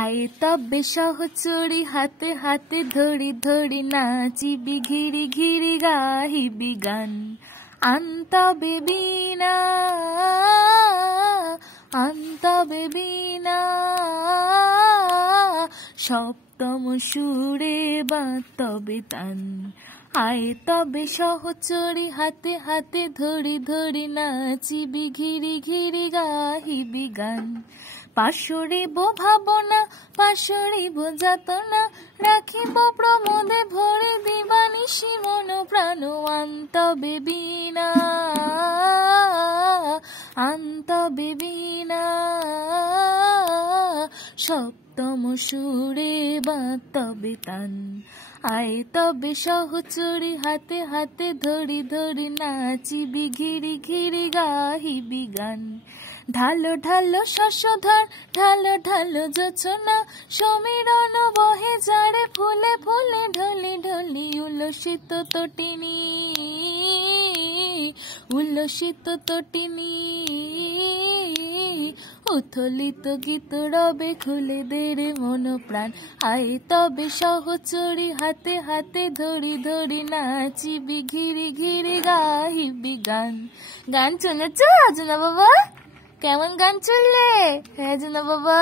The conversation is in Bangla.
আয় তবে সহচরি হাতে হাতে ধরি ধরি নাচিবি ঘিরি ঘিরি গাহিবি গান। আনতবে বীণা আনতবে বীণা সপ্তম সুরে বাঁধতবে তান। আয় তবে সহচরি হাতে হাতে ধরি ধরি নাচিবি ঘিরি ঘিরি গাহিবি গান। পাশরিব ভাবনা পাশরিব যাতনা রাখিব প্রমোদে ভরে দিবানিশি মন প্রাণ। আনতবে বীণা আনতবে বীণা সপ্তম সুরে বাঁধতবে তান। আয় তবে সহচরি হাতে হাতে ধরি ধরি নাচিবি ঘিরি ঘিরি গাহিবি গান। ঢালো ঢালো শশধর ঢালো ঢালো জোছনা সমীরণ বহে যারে ফুলে ফুলে ঢলি ঢলি উল্লসিত তটিনী উল্লসিত তটিনী। উথলিত গীত রবে খুলে দেরে মন প্রাণ। আয় তবে সহচরি হাতে হাতে ধরি ধরি নাচিবি ঘিরি ঘিরি গাহিবি গান। গান শুনেছ রাজনা বাবা? কেমন গান চললে রাজনা বাবা?